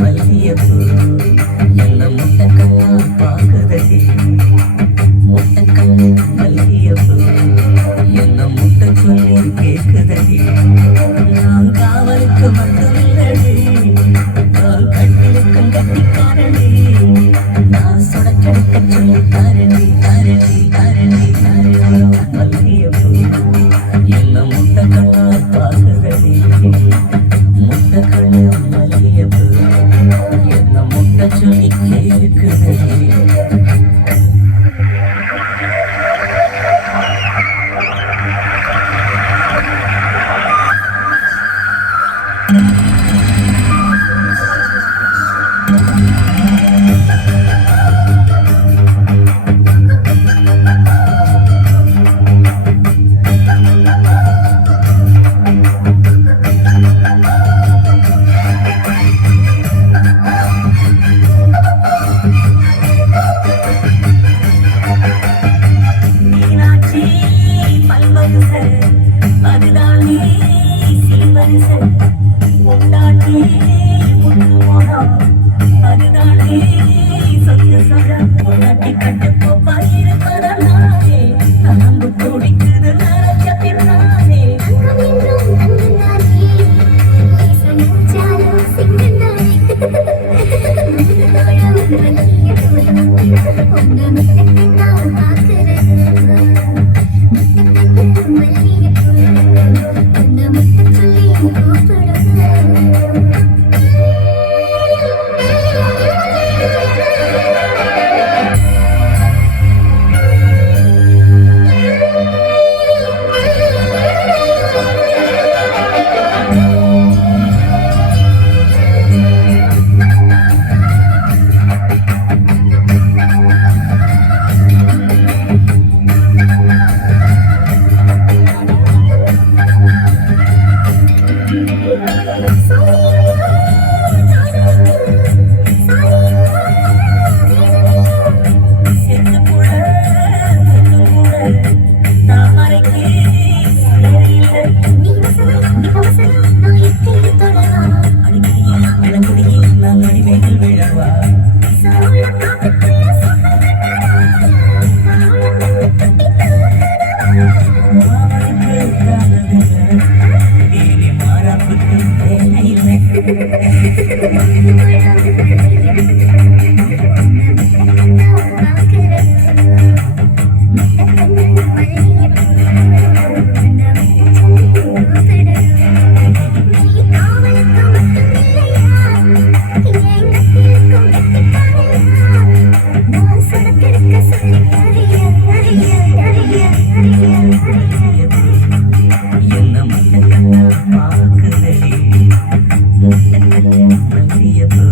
மல்லியப்பு என்ன முட்டக்கண்ணா பாக்குதடி முட்டக்கண்ணு மல்லியப்பு என்ன முட்டை சொல்லி கேக்குதடி நான் காவலுக்கு மட்டுமில்லடி கால் கட்டிலுக்கும் கட்டிக்காரடி நான் சுடக்கடுக்க சொல்லி காரடி காரடி காரடி காரடி மல்லியப்பு என்ன முட்டக்கண்ணா பாக்குதடி முட்டக்கண்ணு மல்லியப்பு என்ன முட்டை சொல்லி கேக்குதடி அதுதான் நீ சீவரிசை பொண்டாட்டி முத்துமோகம் அதுதான் நீ சொத்து சொகம் பொண்டாட்டி கட்டுப்போ பயிருப்பதனாலே நம்பு துடிக்குது நரச்ச பின்னாலே என்ன முட்டக்கண்ணா பாக்குதடி முட்டக்கண்ணு மல்லியப்பு